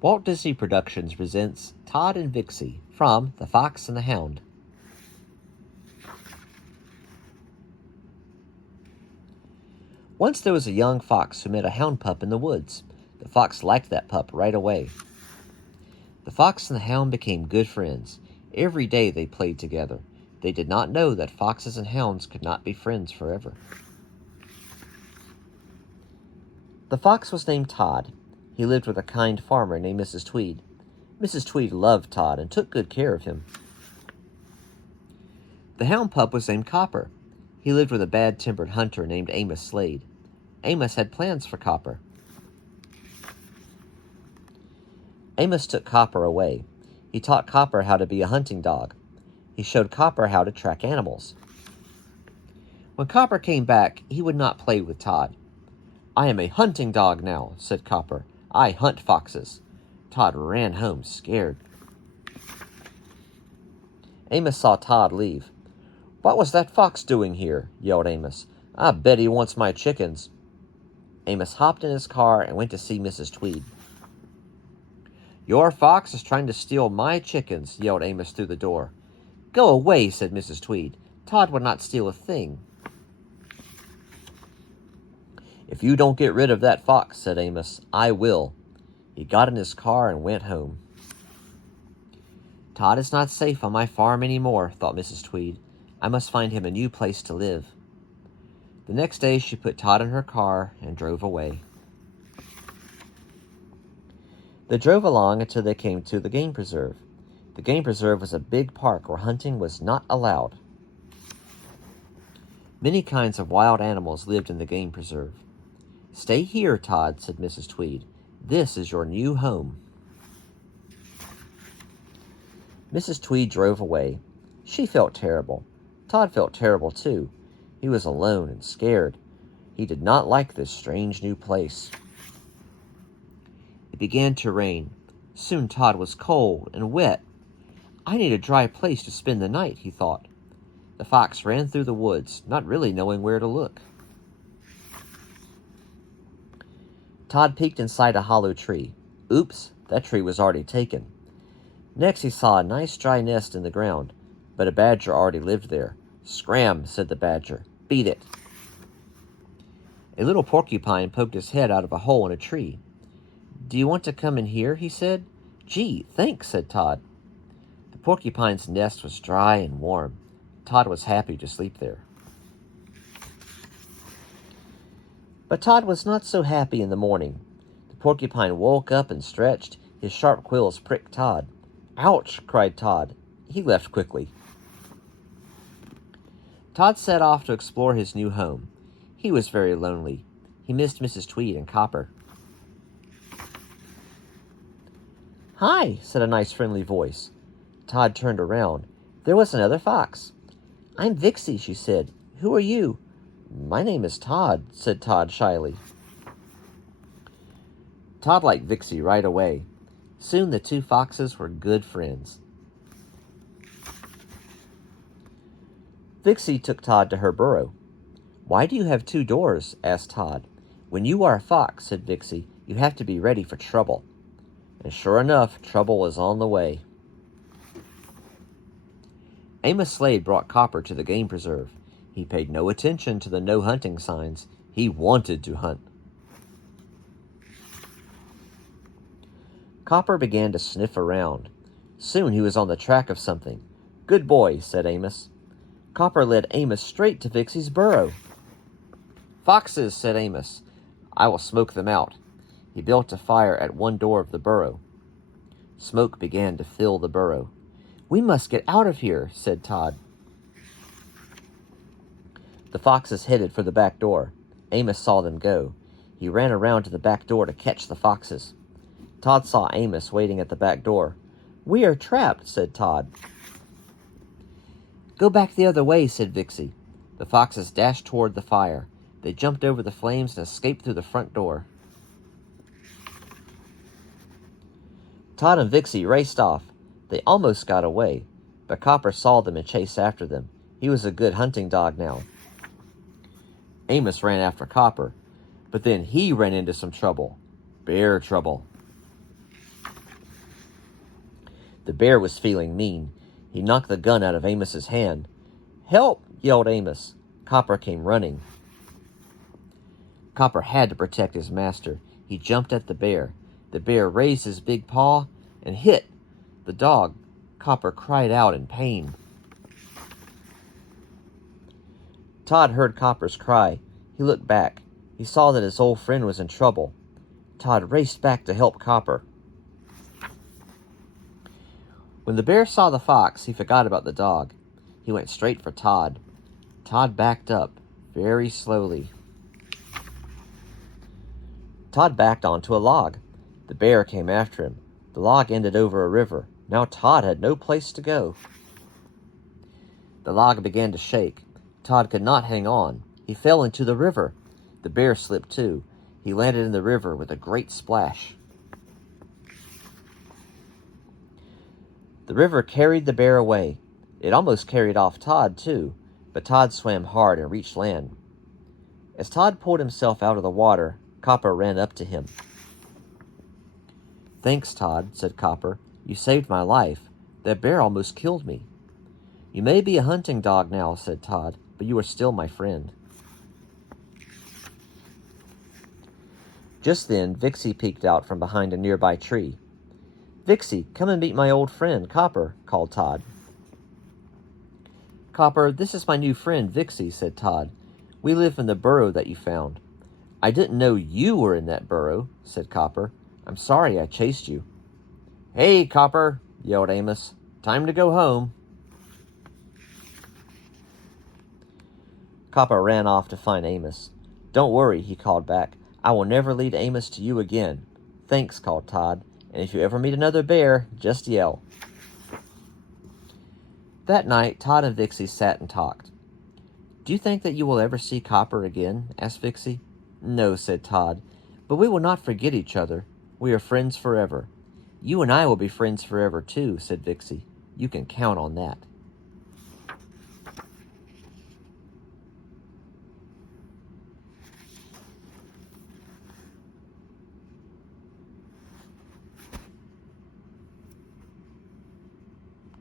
Walt Disney Productions presents Tod and Vixey from The Fox and the Hound. Once there was a young fox who met a hound pup in the woods. The fox liked that pup right away. The fox and the hound became good friends. Every day they played together. They did not know that foxes and hounds could not be friends forever. The fox was named Tod. He lived with a kind farmer named Mrs. Tweed. Mrs. Tweed loved Tod and took good care of him. The hound pup was named Copper. He lived with a bad-tempered hunter named Amos Slade. Amos had plans for Copper. Amos took Copper away. He taught Copper how to be a hunting dog. He showed Copper how to track animals. When Copper came back, he would not play with Tod. "I am a hunting dog now," said Copper. "I hunt foxes." Tod ran home scared. Amos saw Tod leave. "What was that fox doing here?" yelled Amos. "I bet he wants my chickens." Amos hopped in his car and went to see Mrs. Tweed. "Your fox is trying to steal my chickens," yelled Amos through the door. "Go away," said Mrs. Tweed. "Tod would not steal a thing." "If you don't get rid of that fox," said Amos, "I will." He got in his car and went home. "Tod is not safe on my farm any more," thought Mrs. Tweed. "I must find him a new place to live." The next day she put Tod in her car and drove away. They drove along until they came to the game preserve. The game preserve was a big park where hunting was not allowed. Many kinds of wild animals lived in the game preserve. "Stay here, Tod," said Mrs. Tweed. "This is your new home." Mrs. Tweed drove away. She felt terrible. Tod felt terrible, too. He was alone and scared. He did not like this strange new place. It began to rain. Soon Tod was cold and wet. "I need a dry place to spend the night," he thought. The fox ran through the woods, not really knowing where to look. Tod peeked inside a hollow tree. Oops, that tree was already taken. Next he saw a nice dry nest in the ground, but a badger already lived there. "Scram," said the badger. "Beat it." A little porcupine poked his head out of a hole in a tree. "Do you want to come in here?" he said. "Gee, thanks," said Tod. The porcupine's nest was dry and warm. Tod was happy to sleep there. But Tod was not so happy in the morning. The porcupine woke up and stretched. His sharp quills pricked Tod. "Ouch!" cried Tod. He left quickly. Tod set off to explore his new home. He was very lonely. He missed Mrs. Tweed and Copper. "Hi," said a nice friendly voice. Tod turned around. There was another fox. "I'm Vixey," she said. "Who are you?" "My name is Tod," said Tod shyly. Tod liked Vixey right away. Soon the two foxes were good friends. Vixey took Tod to her burrow. "Why do you have two doors?" asked Tod. "When you are a fox," said Vixey, "you have to be ready for trouble." And sure enough, trouble was on the way. Amos Slade brought Copper to the game preserve. He paid no attention to the no hunting signs. He wanted to hunt. Copper began to sniff around. Soon he was on the track of something. "Good boy," said Amos. Copper led Amos straight to Vixey's burrow. "Foxes," said Amos. "I will smoke them out." He built a fire at one door of the burrow. Smoke began to fill the burrow. "We must get out of here," said Tod. The foxes headed for the back door. Amos saw them go. He ran around to the back door to catch the foxes. Tod saw Amos waiting at the back door. "We are trapped," said Tod. "Go back the other way," said Vixey. The foxes dashed toward the fire. They jumped over the flames and escaped through the front door. Tod and Vixey raced off. They almost got away, but Copper saw them and chased after them. He was a good hunting dog now. Amos ran after Copper, but then he ran into some trouble. Bear trouble. The bear was feeling mean. He knocked the gun out of Amos's hand. "Help!" yelled Amos. Copper came running. Copper had to protect his master. He jumped at the bear. The bear raised his big paw and hit the dog. Copper cried out in pain. Tod heard Copper's cry. He looked back. He saw that his old friend was in trouble. Tod raced back to help Copper. When the bear saw the fox, he forgot about the dog. He went straight for Tod. Tod backed up, very slowly. Tod backed onto a log. The bear came after him. The log ended over a river. Now Tod had no place to go. The log began to shake. Tod could not hang on. He fell into the river. The bear slipped too. He landed in the river with a great splash. The river carried the bear away. It almost carried off Tod too, but Tod swam hard and reached land. As Tod pulled himself out of the water, Copper ran up to him. "Thanks, Tod," said Copper. "You saved my life. That bear almost killed me." "You may be a hunting dog now," said Tod, "but you are still my friend." Just then, Vixey peeked out from behind a nearby tree. "Vixey, come and meet my old friend, Copper," called Tod. "Copper, this is my new friend, Vixey," said Tod. "We live in the burrow that you found." "I didn't know you were in that burrow," said Copper. "I'm sorry I chased you." "Hey, Copper," yelled Amos. "Time to go home." Copper ran off to find Amos. "Don't worry," he called back. "I will never lead Amos to you again." "Thanks," called Tod. "And if you ever meet another bear, just yell." That night, Tod and Vixey sat and talked. "Do you think that you will ever see Copper again?" asked Vixey. "No," said Tod, "but we will not forget each other. We are friends forever." "You and I will be friends forever, too," said Vixey. "You can count on that."